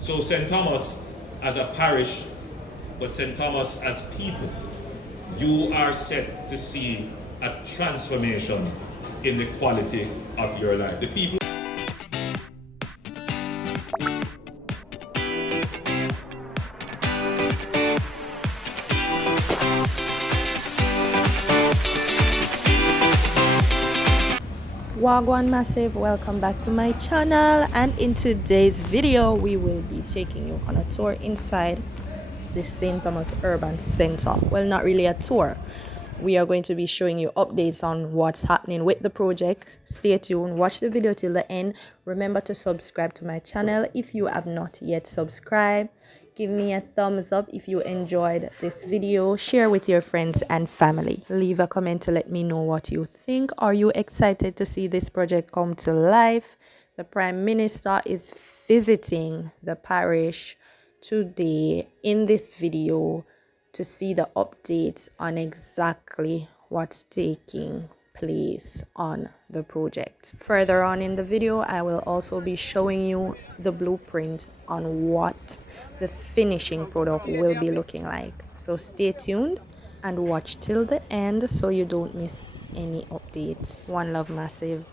So St. Thomas as a parish, but St. Thomas as people, you are set to see a transformation in the quality of your life. The people Wagwan Massive, welcome back to my channel, and in today's video we will be taking you on a tour inside the St. Thomas Urban Center. Well, not really a tour. We are going to be showing you updates on what's happening with the project. Stay tuned, watch the video till the end. Remember to subscribe to my channel if you have not yet subscribed. Give me a thumbs up if you enjoyed this video. Share with your friends and family. Leave a comment to let me know what you think. Are you excited to see this project come to life? The Prime Minister is visiting the parish today in this video to see the updates on exactly what's taking place on the project. Further on in the video, I will also be showing you the blueprint on what the finishing product will be looking like. So stay tuned and watch till the end so you don't miss any updates. One love, Massive.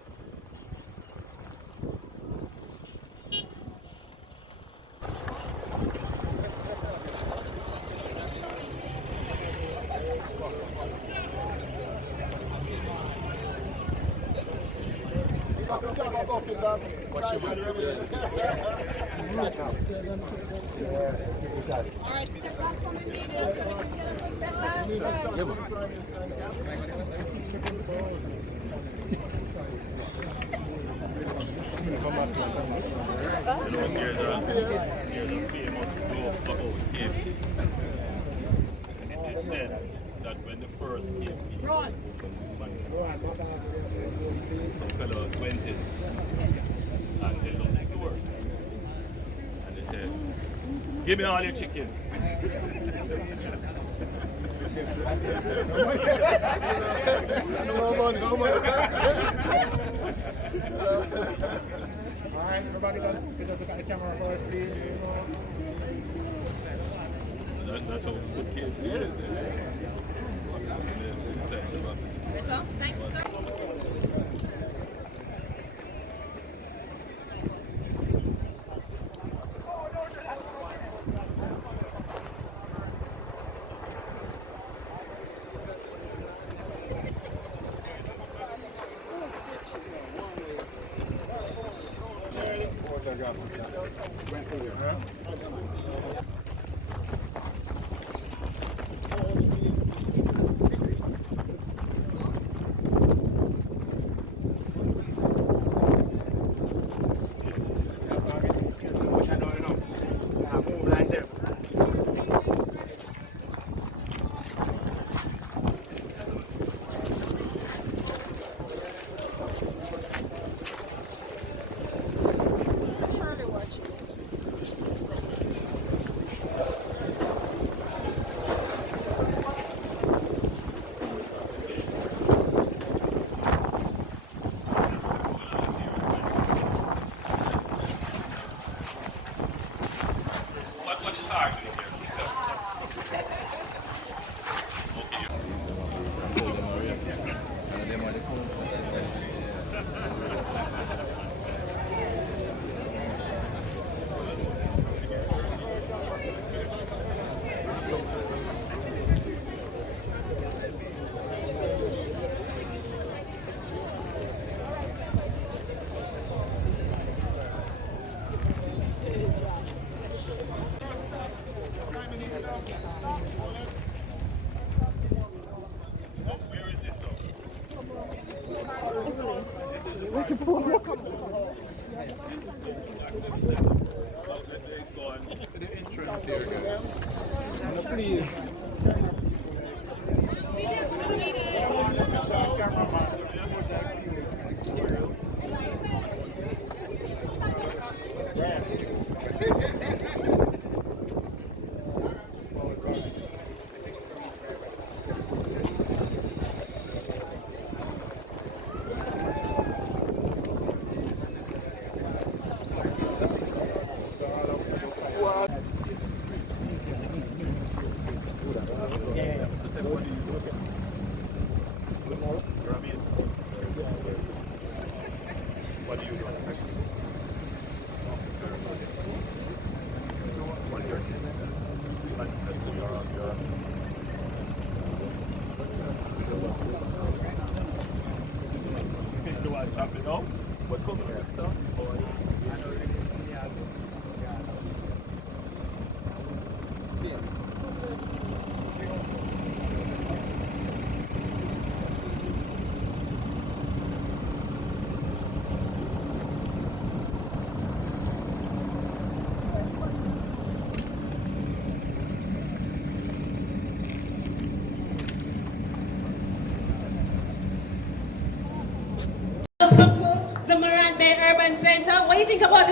There's a famous joke about KFC. And it is said that when the first KFC opened in Manila, some fellows went in and they looked at the door and they said, "Give me all your chicken." Alright, everybody look at the camera first, please. That's what good KFC is. In the center of office. Thank you, sir. What is hard here? Please.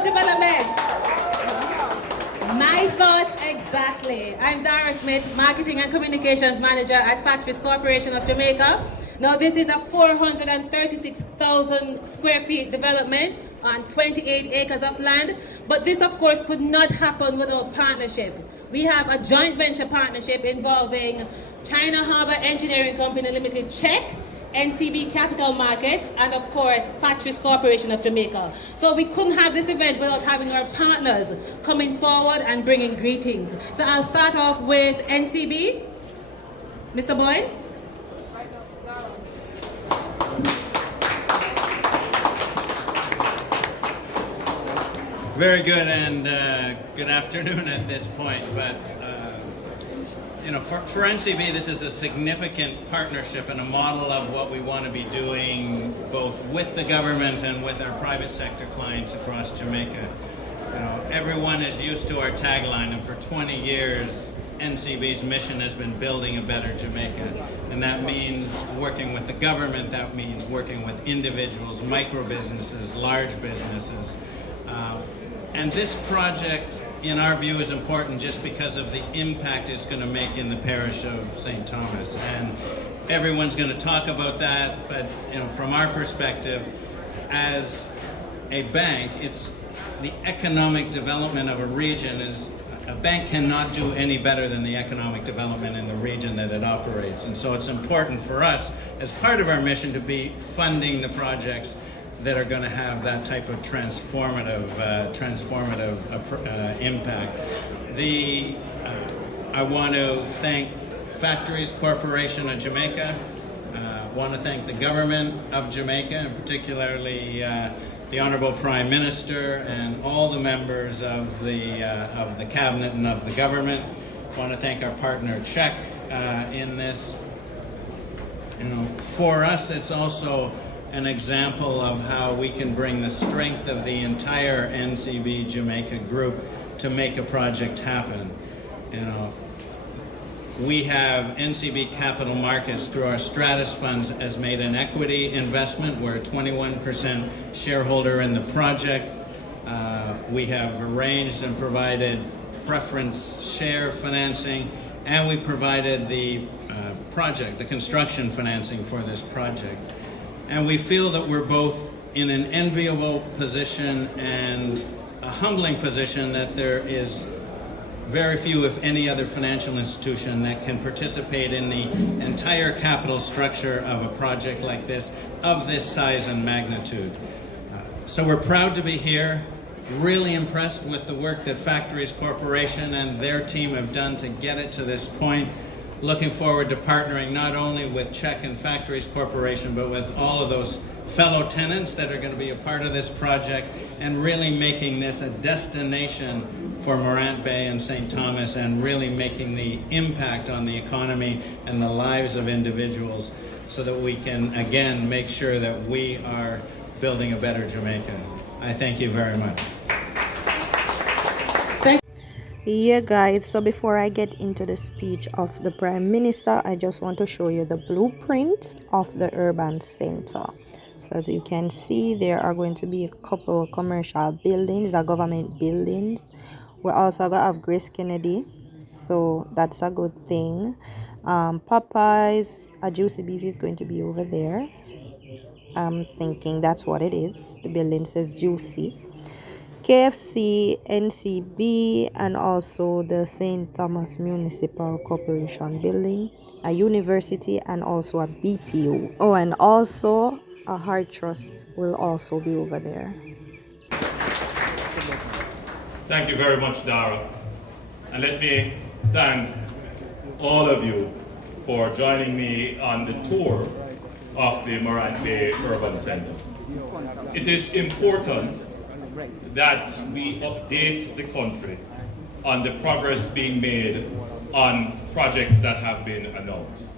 development. My thoughts exactly. I'm Dara Smith, Marketing and Communications Manager at Factories Corporation of Jamaica. Now this is a 436,000 square feet development on 28 acres of land, but this of course could not happen without partnership. We have a joint venture partnership involving China Harbour Engineering Company Limited, Czech, NCB Capital Markets, and of course Factories Corporation of Jamaica. So we couldn't have this event without having our partners coming forward and bringing greetings. So I'll start off with NCB. Mr. Boyd. Very good, and good afternoon at this point. But you know, for NCB, this is a significant partnership and a model of what we want to be doing both with the government and with our private sector clients across Jamaica. You know, everyone is used to our tagline, and for 20 years, NCB's mission has been building a better Jamaica. And that means working with the government, that means working with individuals, micro businesses, large businesses. And this project, in our view, is important just because of the impact it's going to make in the parish of St. Thomas. And everyone's going to talk about that, but you know, from our perspective, as a bank, it's the economic development of a region is, a bank cannot do any better than the economic development in the region that it operates. And so it's important for us, as part of our mission, to be funding the projects that are going to have that type of transformative impact. I want to thank Factories Corporation of Jamaica. I want to thank the government of Jamaica, and particularly the Honorable Prime Minister and all the members of the cabinet and of the government. I want to thank our partner Czech in this. You know, for us, it's also an example of how we can bring the strength of the entire NCB Jamaica group to make a project happen. You know, we have NCB Capital Markets through our Stratus funds has made an equity investment. We're a 21% shareholder in the project. We have arranged and provided preference share financing, and we provided the construction financing for this project. And we feel that we're both in an enviable position and a humbling position that there is very few, if any, other financial institution that can participate in the entire capital structure of a project like this, of this size and magnitude. So we're proud to be here, really impressed with the work that Factories Corporation and their team have done to get it to this point. Looking forward to partnering not only with Czech and Factories Corporation, but with all of those fellow tenants that are going to be a part of this project, and really making this a destination for Morant Bay and St. Thomas, and really making the impact on the economy and the lives of individuals, so that we can again make sure that we are building a better Jamaica. I thank you very much. Yeah guys, so before I get into the speech of the Prime Minister, I just want to show you the blueprint of the urban center. So as you can see, there are going to be a couple commercial buildings, the government buildings. We're also going to have Grace Kennedy, so that's a good thing. Popeyes, a Juicy Beef is going to be over there. I'm thinking that's what it is. The building says Juicy. KFC, NCB, and also the St. Thomas Municipal Corporation building, a university, and also a BPO. Oh, and also a Heart Trust will also be over there. Thank you very much, Dara. And let me thank all of you for joining me on the tour of the Morant Bay Urban Center. It is important that we update the country on the progress being made on projects that have been announced.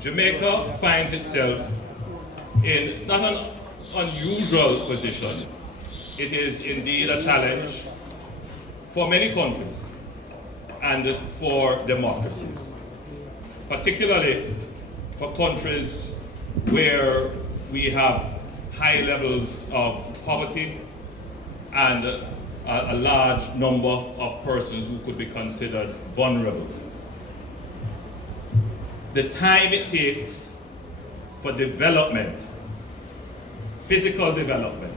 Jamaica finds itself in not an unusual position. It is indeed a challenge for many countries and for democracies, particularly for countries where we have high levels of poverty and a large number of persons who could be considered vulnerable. The time it takes for development, physical development,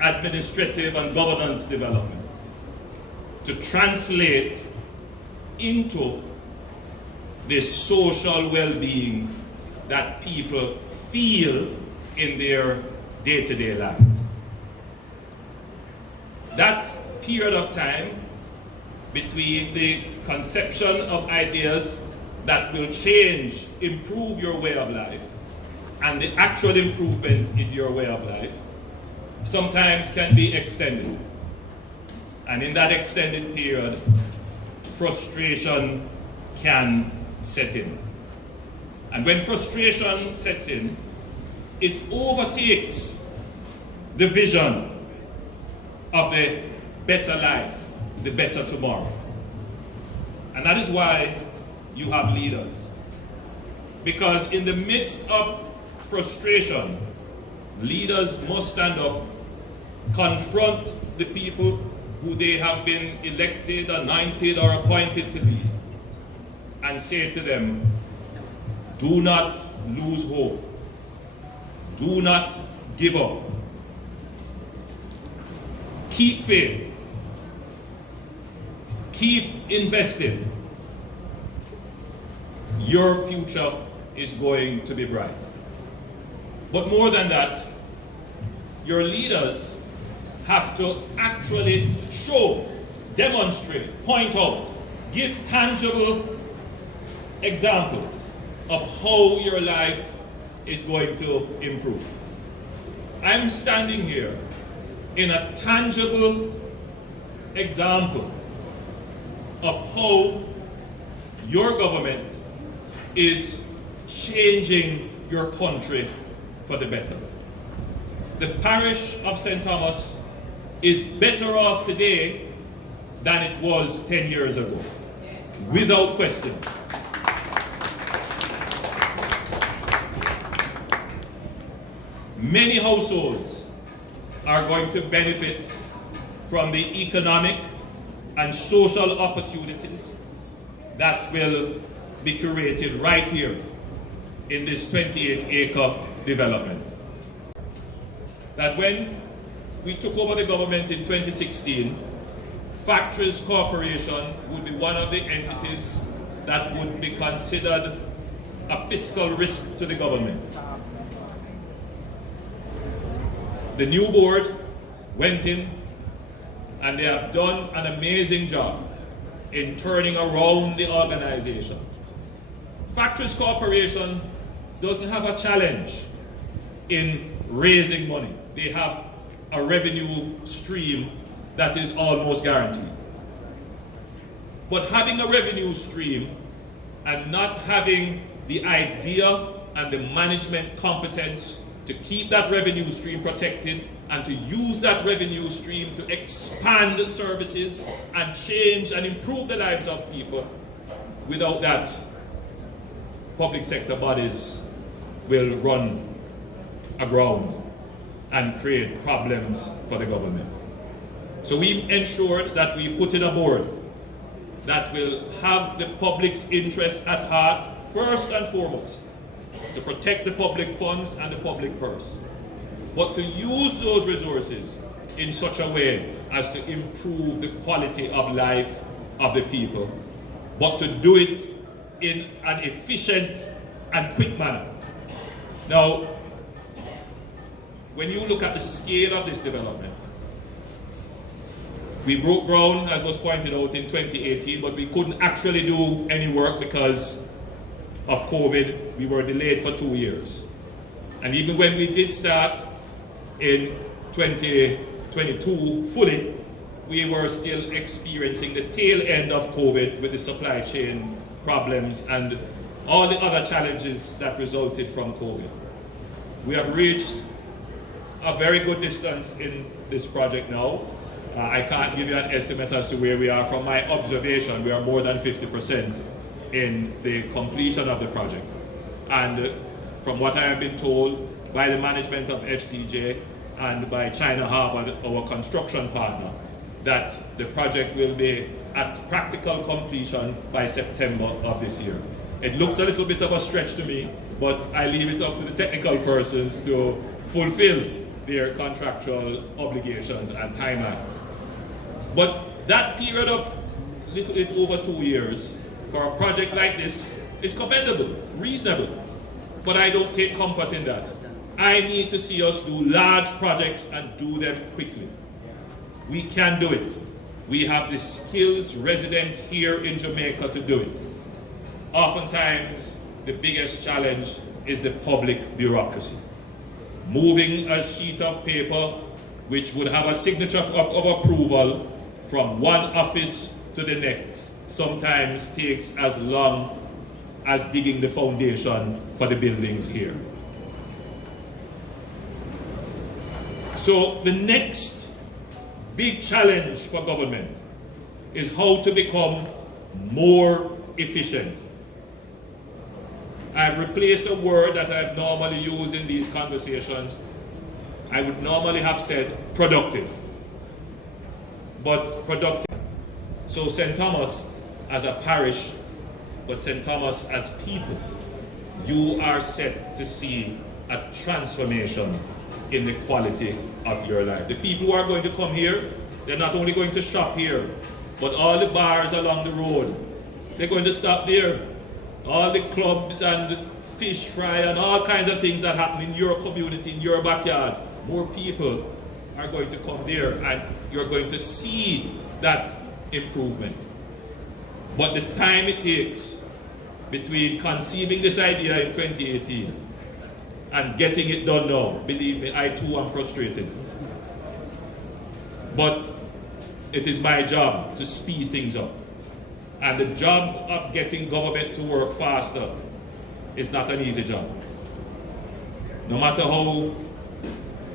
administrative and governance development, to translate into the social well-being that people feel in their day-to-day lives. That period of time between the conception of ideas that will change, improve your way of life, and the actual improvement in your way of life sometimes can be extended. And in that extended period, frustration can set in. And when frustration sets in, it overtakes the vision of the better life, the better tomorrow. And that is why you have leaders. Because in the midst of frustration, leaders must stand up, confront the people who they have been elected, anointed, or appointed to lead, and say to them, do not lose hope. Do not give up. Keep faith. Keep investing. Your future is going to be bright. But more than that, your leaders have to actually show, demonstrate, point out, give tangible examples of how your life is going to improve. I'm standing here in a tangible example of how your government is changing your country for the better. The parish of St. Thomas is better off today than it was 10 years ago, without question. Many households are going to benefit from the economic and social opportunities that will be created right here in this 28-acre development. That when we took over the government in 2016, Factories Corporation would be one of the entities that would be considered a fiscal risk to the government. The new board went in and they have done an amazing job in turning around the organization. Factories Corporation doesn't have a challenge in raising money. They have a revenue stream that is almost guaranteed. But having a revenue stream and not having the idea and the management competence to keep that revenue stream protected and to use that revenue stream to expand services and change and improve the lives of people, without that, public sector bodies will run aground and create problems for the government. So we ensured that we put in a board that will have the public's interest at heart first and foremost, to protect the public funds and the public purse, but to use those resources in such a way as to improve the quality of life of the people, but to do it in an efficient and quick manner. Now, when you look at the scale of this development, we broke ground, as was pointed out, in 2018, but we couldn't actually do any work because of COVID. We were delayed for 2 years. And even when we did start in 2022 fully, we were still experiencing the tail end of COVID with the supply chain problems and all the other challenges that resulted from COVID. We have reached a very good distance in this project now. I can't give you an estimate as to where we are. From my observation, we are more than 50% in the completion of the project. And from what I have been told by the management of FCJ and by China Harbour, our construction partner, that the project will be at practical completion by September of this year. It looks a little bit of a stretch to me, but I leave it up to the technical persons to fulfill their contractual obligations and timelines. But that period of little bit over 2 years for a project like this is commendable, reasonable, but I don't take comfort in that. I need to see us do large projects and do them quickly. We can do it. We have the skills resident here in Jamaica to do it. Oftentimes, the biggest challenge is the public bureaucracy. Moving a sheet of paper which would have a signature of approval from one office to the next sometimes takes as long as digging the foundation for the buildings here. So the next big challenge for government is how to become more efficient. I've replaced a word that I've normally used in these conversations. I would normally have said productive, but productive. So St. Thomas as a parish, but St. Thomas as people, you are set to see a transformation in the quality of your life. The people who are going to come here, they're not only going to shop here, but all the bars along the road, they're going to stop there. All the clubs and fish fry and all kinds of things that happen in your community, in your backyard, more people are going to come there and you're going to see that improvement. But the time it takes between conceiving this idea in 2018 and getting it done now, believe me, I too am frustrated. But it is my job to speed things up. And the job of getting government to work faster is not an easy job. No matter how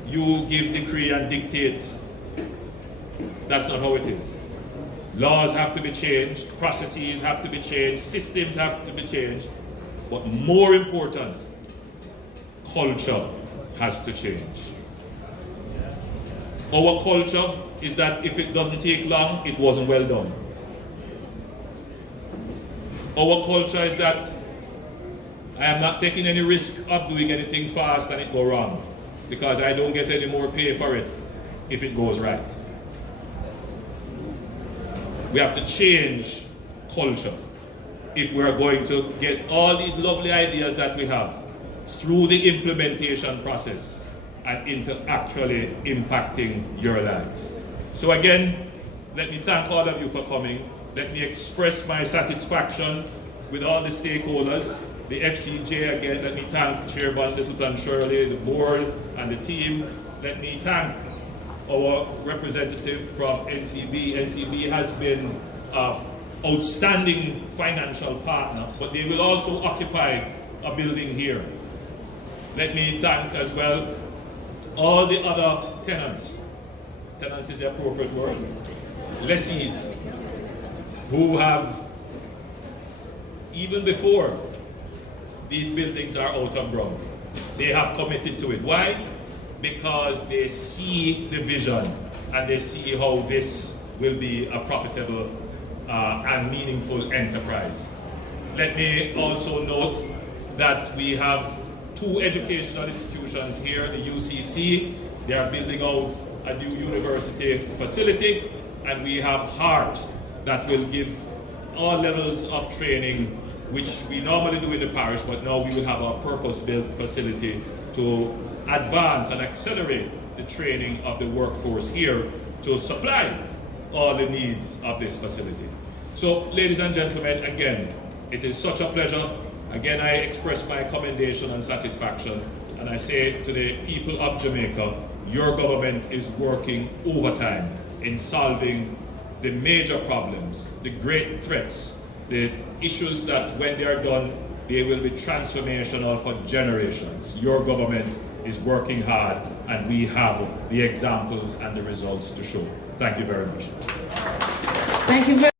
you give decree and dictates, that's not how it is. Laws have to be changed, processes have to be changed, systems have to be changed, but more important, culture has to change. Our culture is that if it doesn't take long, it wasn't well done. Our culture is that I am not taking any risk of doing anything fast and it go wrong, because I don't get any more pay for it if it goes right. We have to change culture if we are going to get all these lovely ideas that we have through the implementation process and into actually impacting your lives. So again, let me thank all of you for coming. Let me express my satisfaction with all the stakeholders. The FCJ, again, let me thank Chairman Littleton Shirley, the board and the team. Let me thank our representative from NCB. NCB has been an outstanding financial partner, but they will also occupy a building here. Let me thank as well all the other tenants. Tenants is the appropriate word. Lessees, who have, even before these buildings are out of ground, they have committed to it. Why? Because they see the vision and they see how this will be a profitable and meaningful enterprise. Let me also note that we have two educational institutions here, the UCC, they are building out a new university facility, and we have HEART that will give all levels of training, which we normally do in the parish, but now we will have a purpose-built facility to advance and accelerate the training of the workforce here to supply all the needs of this facility. So, ladies and gentlemen, again, it is such a pleasure. Again, I express my commendation and satisfaction, and I say to the people of Jamaica, your government is working overtime in solving the major problems, the great threats, the issues that when they are done, they will be transformational for generations. Your government is working hard, and we have the examples and the results to show. Thank you very much. Thank you very